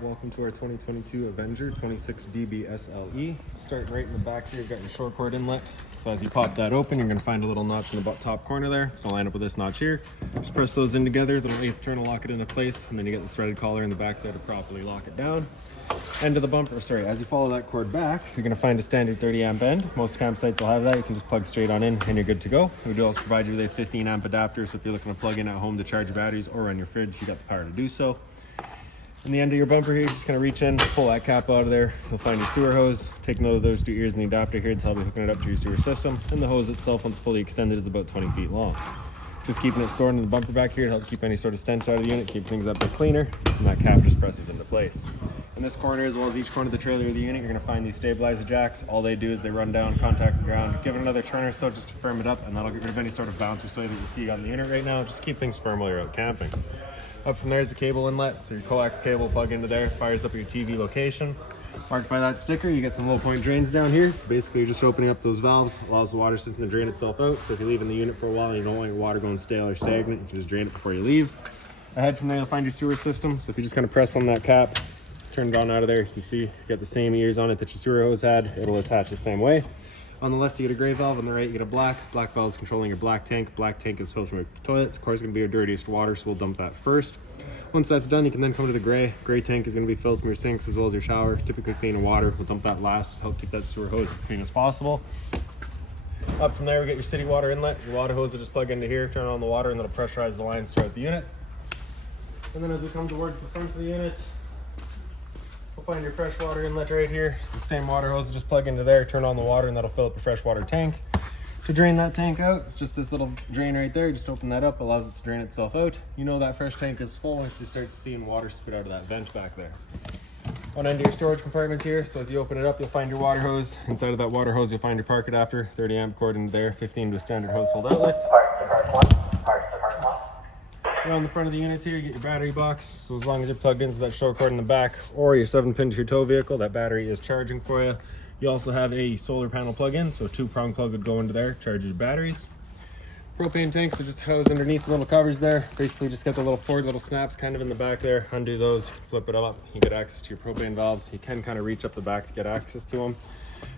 Welcome to our 2022 Avenger 26DBSLE. Starting right in the back here, you've got your short cord inlet. So as you pop that open, you're going to find a little notch in the top corner there. It's going to line up with this notch here. Just press those in together, the little eighth turn will lock it into place, and then you get the threaded collar in the back there to properly lock it down. End of the bumper, as you follow that cord back, you're going to find a standard 30 amp end. Most campsites will have that. You can just plug straight on in and you're good to go. We do also provide you with a 15 amp adapter, so if you're looking to plug in at home to charge your batteries or run your fridge, you got the power to do so. In the end of your bumper here, you're just going to reach in, pull that cap out of there. You'll find your sewer hose. Take note of those two ears in the adapter here. It's how we're hooking it up to your sewer system. And the hose itself, once fully extended, is about 20 feet long. Just keeping it stored in the bumper back here to help keep any sort of stench out of the unit, keep things a bit cleaner, and that cap just presses into place. In this corner, as well as each corner of the trailer of the unit, you're going to find these stabilizer jacks. All they do is they run down, contact the ground, give it another turn or so just to firm it up, and that'll get rid of any sort of bounce or sway that you see on the unit right now, just to keep things firm while you're out camping. Up from there is the cable inlet, so your coax cable plug into there, fires up your TV location. Marked by that sticker, you get some low point drains down here. So basically you're just opening up those valves, allows the water system to drain itself out. So if you're leaving the unit for a while and you don't want your water going stale or stagnant, you can just drain it before you leave. Ahead from there, you'll find your sewer system. So if you just kind of press on that cap, turn it on out of there, you can see you got the same ears on it that your sewer hose had. It'll attach the same way. On the left, you get a gray valve. On the right, you get a black. Black valve is controlling your black tank. Black tank is filled from your toilet. It's of course going to be your dirtiest water, so we'll dump that first. Once that's done, you can then come to the gray. Gray tank is going to be filled from your sinks as well as your shower. Typically clean water. We'll dump that last to help keep that sewer hose as clean as possible. Up from there, we get your city water inlet. Your water hose will just plug into here, turn on the water, and that'll pressurize the lines throughout the unit. And then as we come towards the front of the unit, we'll find your fresh water inlet right here. It's the same water hose, just plug into there, turn on the water, and that'll fill up your freshwater tank. To drain that tank out, it's just this little drain right there. Just open that up, allows it to drain itself out. You know that fresh tank is full once you start seeing water spit out of that vent back there. One end of your storage compartment here, so as you open it up, you'll find your water hose. Inside of that water hose, you'll find your park adapter, 30 amp cord into there, 15 to a standard household outlet. On the front of the unit here, you get your battery box. So as long as you're plugged into that short cord in the back or your 7-pin to your tow vehicle, that battery is charging for you. You also have a solar panel plug-in, so a 2-prong plug would go into there, charges your batteries. Propane tanks are just housed underneath the little covers there. Basically just got the little 4 little snaps kind of in the back there. Undo those, flip it up, you get access to your propane valves. You can kind of reach up the back to get access to them.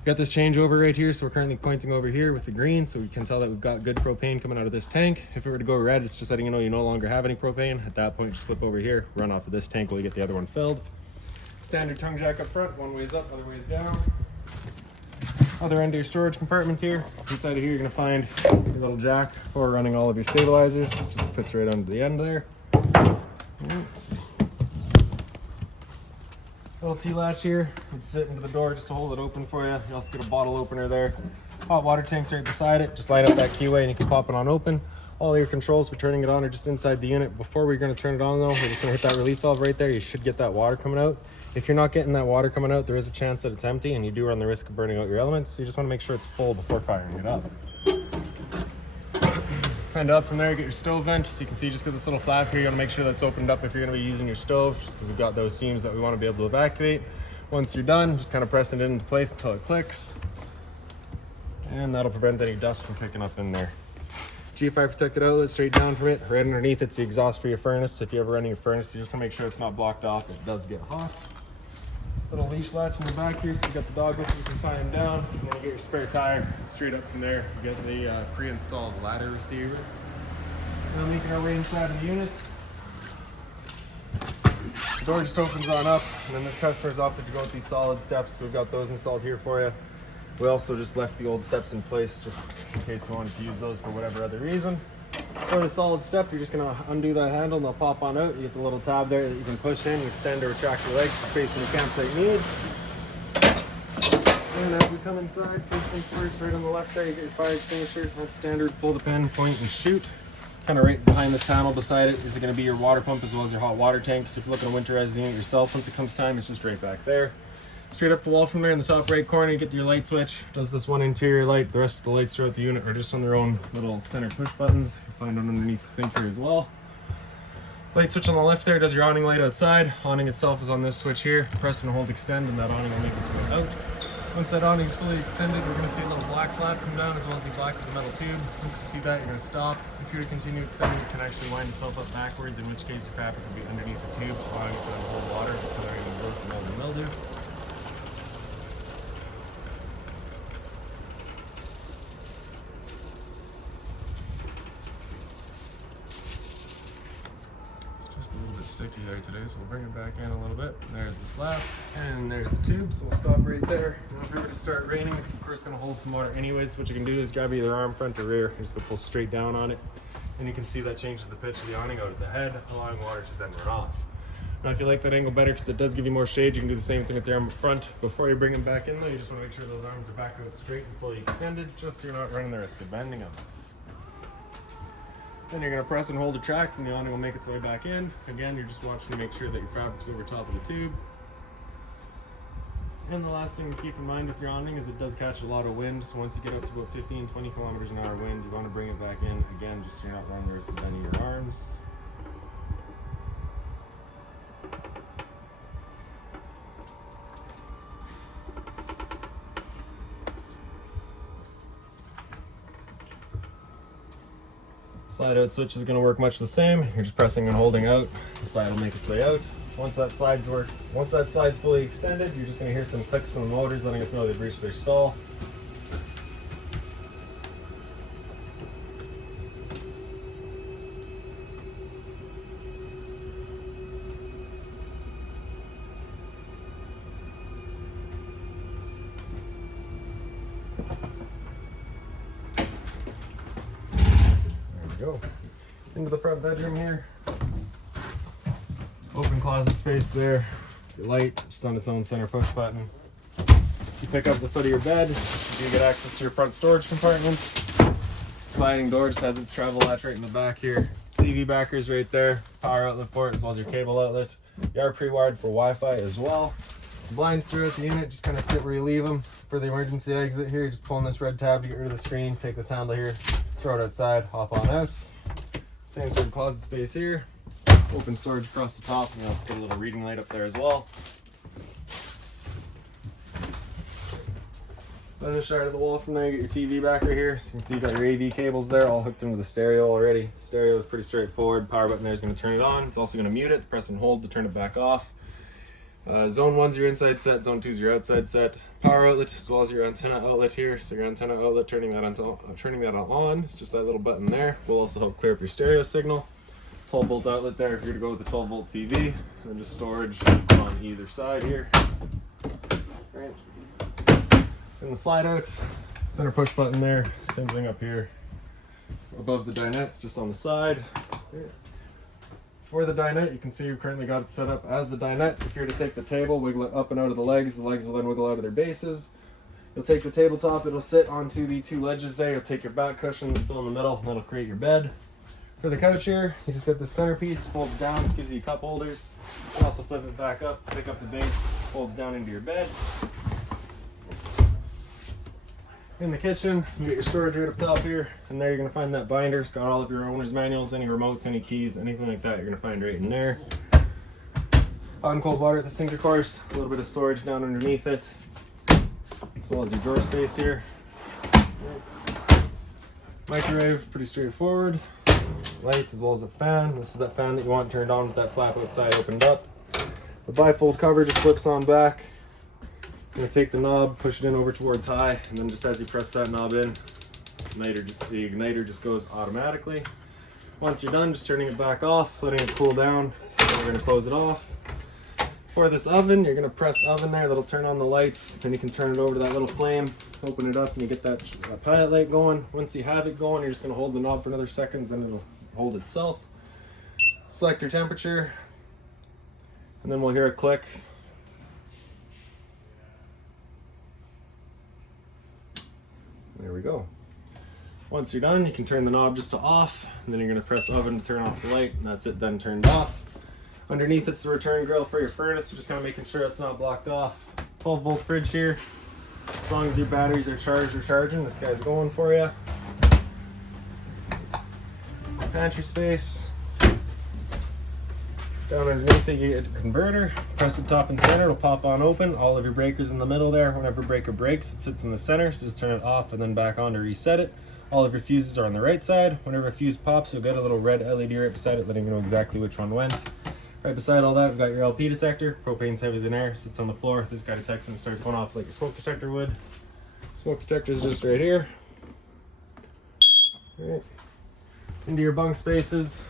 Got this changeover right here, so we're currently pointing over here with the green, so we can tell that we've got good propane coming out of this tank. If it were to go red, it's just letting you know you no longer have any propane. At that point, just flip over here, run off of this tank while you get the other one filled. Standard tongue jack up front, one way's up, other way's down. Other end of your storage compartment here. Inside of here, you're gonna find your little jack for running all of your stabilizers. Just fits right under the end there. Little T-latch here, it's sitting into the door just to hold it open for you. You also get a bottle opener there. Hot water tank's right beside it. Just line up that keyway and you can pop it on open. All your controls for turning it on are just inside the unit. Before we're going to turn it on though, we're just going to hit that relief valve right there. You should get that water coming out. If you're not getting that water coming out, there is a chance that it's empty and you do run the risk of burning out your elements. So you just want to make sure it's full before firing it up. Kind of up from there, get your stove vent. So you can see just got this little flap here. You want to make sure that's opened up if you're going to be using your stove, just because we've got those seams that we want to be able to evacuate. Once you're done, just kind of pressing it into place until it clicks. And that'll prevent any dust from kicking up in there. GFI protected outlet straight down from it. Right underneath it's the exhaust for your furnace. So if you're ever running your furnace, you just want to make sure it's not blocked off. It does get hot. Little leash latch in the back here, so you got the dog whip, you can tie him down. And then you get your spare tire. Straight up from there, you get the pre-installed ladder receiver. Now making our way inside of the unit. The door just opens on up, and then this customer's opted to go with these solid steps, so we've got those installed here for you. We also just left the old steps in place just in case you wanted to use those for whatever other reason. For the solid step, you're just going to undo that handle and they'll pop on out. You get the little tab there that you can push in, extend or retract your legs, just based on your campsite needs. And as we come inside, first things first, right on the left there, you get your fire extinguisher. That's standard, pull the pin, point and shoot. Kind of right behind this panel beside it is going to be your water pump as well as your hot water tank. So if you're looking to winterize the unit yourself, once it comes time, it's just right back there. Straight up the wall from there in the top right corner, you get your light switch. Does this one interior light. The rest of the lights throughout the unit are just on their own little center push buttons. You'll find them underneath the sink here as well. Light switch on the left there does your awning light outside. Awning itself is on this switch here. Press and hold extend and that awning will make it to go out. Once that awning is fully extended, we're going to see a little black flap come down as well as the black of the metal tube. Once you see that, you're going to stop. If you were to continue extending, it can actually wind itself up backwards, in which case your fabric will be underneath the tube, allowing it to hold water instead of sticky there today, so we'll bring it back in a little bit. There's the flap, and there's the tube, so we'll stop right there. Now if we were to start raining, it's of course going to hold some water anyways. What you can do is grab either arm, front or rear, and just go pull straight down on it. And you can see that changes the pitch of the awning out at the head, allowing water to then run off. Now if you like that angle better, because it does give you more shade, you can do the same thing with the arm up front. Before you bring them back in though, you just want to make sure those arms are back out straight and fully extended, just so you're not running the risk of bending them. Then you're going to press and hold the track, and the awning will make its way back in. Again, you're just watching to make sure that your fabric's over top of the tube. And the last thing to keep in mind with your awning is it does catch a lot of wind, so once you get up to about 15-20 kilometers an hour wind, you want to bring it back in, again, just so you're not running the risk of bending your arms. Slide out switch is going to work much the same. You're just pressing and holding out. The slide will make its way out. Once that slide's fully extended, you're just going to hear some clicks from the motors letting us know they've reached their stall. Go into the front bedroom here. Open closet space there. Your light just on its own center push button. You pick up the foot of your bed, you get access to your front storage compartments. Sliding door just has its travel latch right in the back here. TV backers right there. Power outlet for it as well as your cable outlet. You are pre-wired for Wi-Fi as well. Blinds throughout the unit, just kind of sit where you leave them. For the emergency exit here, just pulling this red tab to get rid of the screen. Take this handle here, throw it outside, hop on out. Same sort of closet space here. Open storage across the top, and you also get a little reading light up there as well. Other side of the wall from there, you get your TV backer here. So you can see you got your AV cables there, all hooked into the stereo already. Stereo is pretty straightforward. Power button there is going to turn it on. It's also going to mute it. Press and hold to turn it back off. Zone 1's your inside set, Zone 2's your outside set. Power outlet as well as your antenna outlet here. So your antenna outlet, turning that on, it's just that little button there. Will also help clear up your stereo signal. 12 volt outlet there if you're to go with a 12 volt TV. And then just storage on either side here. Right. And the slide out, center push button there. Same thing up here. Above the dinettes, just on the side. Here. For the dinette, you can see you've currently got it set up as the dinette. If you're to take the table, wiggle it up and out of the legs will then wiggle out of their bases. You'll take the tabletop, it'll sit onto the two ledges there. You'll take your back cushion that's still in the middle, and that'll create your bed. For the couch here, you just got this centerpiece, folds down, gives you cup holders. You can also flip it back up, pick up the base, folds down into your bed. In the kitchen, you get your storage right up top here, and there you're going to find that binder. It's got all of your owner's manuals, any remotes, any keys, anything like that you're going to find right in there. Hot and cold water at the sink, of course. A little bit of storage down underneath it, as well as your drawer space here. Microwave, pretty straightforward. Lights as well as a fan. This is that fan that you want turned on with that flap outside opened up. The bifold cover just flips on back. I'm going to take the knob, push it in over towards high, and then just as you press that knob in, the igniter just goes automatically. Once you're done, just turning it back off, letting it cool down, and we're going to close it off. For this oven, you're going to press oven there, that'll turn on the lights, then you can turn it over to that little flame, open it up, and you get that pilot light going. Once you have it going, you're just going to hold the knob for another seconds, then it'll hold itself. Select your temperature, and then we'll hear a click. There we go. Once you're done, you can turn the knob just to off, and then you're going to press oven to turn off the light, and that's it then turned off. Underneath it's the return grill for your furnace. You're just kind of making sure it's not blocked off. 12 volt fridge here. As long as your batteries are charged or charging, this guy's going for you. Pantry space. Down underneath it, you get a converter. Press the top and center, it'll pop on open. All of your breakers in the middle there. Whenever breaker breaks, it sits in the center, so just turn it off and then back on to reset it. All of your fuses are on the right side. Whenever a fuse pops, you'll get a little red LED right beside it, letting you know exactly which one went. Right beside all that, we've got your LP detector. Propane's heavier than air, sits on the floor. This guy detects and starts going off like your smoke detector would. Smoke detector is just right here. Right. Into your bunk spaces.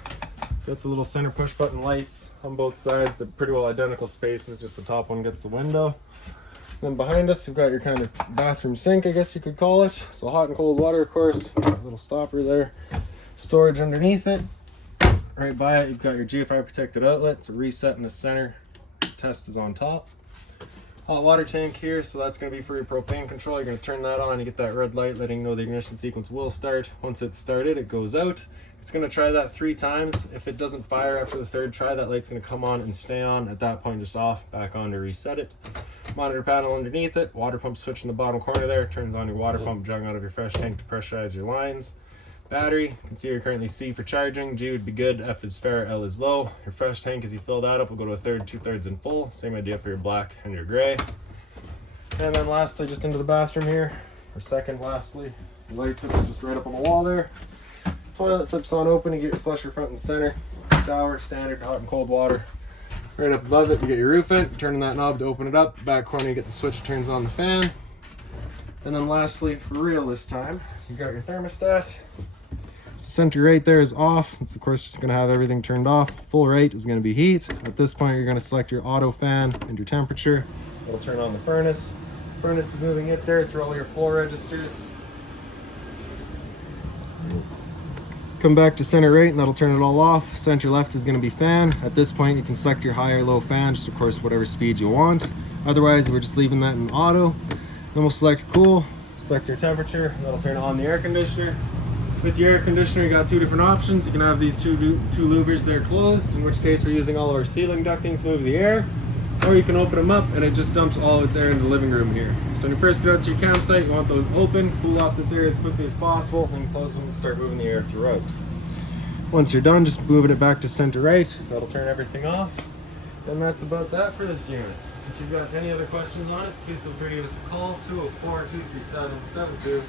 Got the little center push button lights on both sides. They're pretty well identical spaces, just the top one gets the window. Then behind us, we've got your kind of bathroom sink, I guess you could call it. So hot and cold water, of course. Got a little stopper there. Storage underneath it. Right by it, you've got your GFI protected outlet. It's a reset in the center. Test is on top. Hot water tank here, so that's going to be for your propane control. You're going to turn that on and get that red light letting you know the ignition sequence will start. Once it's started, it goes out. It's going to try that 3 times. If it doesn't fire after the 3rd try, that light's going to come on and stay on. At that point, just off, back on to reset it. Monitor panel underneath it. Water pump switch in the bottom corner there. Turns on your water pump jug out of your fresh tank to pressurize your lines. Battery, you can see you're currently C for charging. G would be good, F is fair, L is low. Your fresh tank, as you fill that up, will go to 1/3, 2/3 and full. Same idea for your black and your gray. And then lastly, just into the bathroom here, or second lastly, the light switch is just right up on the wall there. Toilet flips on open, you get your flusher front and center. Shower, standard hot and cold water. Right up above it, you get your roof vent. Turning that knob to open it up. Back corner, you get the switch that turns on the fan. And then lastly, for real this time, you got your thermostat. Center right there is off. It's of course just going to have everything turned off. Full right is going to be heat. At this point, you're going to select your auto fan and your temperature. It'll turn on the furnace. Furnace is moving its air through all your flow registers. Come back to center right and that'll turn it all off. Center left is going to be fan. At this point, you can select your high or low fan, just of course whatever speed you want. Otherwise, we're just leaving that in auto. Then we'll select cool, select your temperature, and that'll turn on the air conditioner. With your air conditioner, you got 2 different options. You can have these two louvers there closed, in which case we're using all of our ceiling ducting to move the air. Or you can open them up and it just dumps all of its air into the living room here. So when you first get out to your campsite, you want those open, cool off this area as quickly as possible, then close them and start moving the air throughout. Once you're done, just moving it back to center right. That'll turn everything off. And that's about that for this unit. If you've got any other questions on it, please feel free to give us a call, 204-237-7272.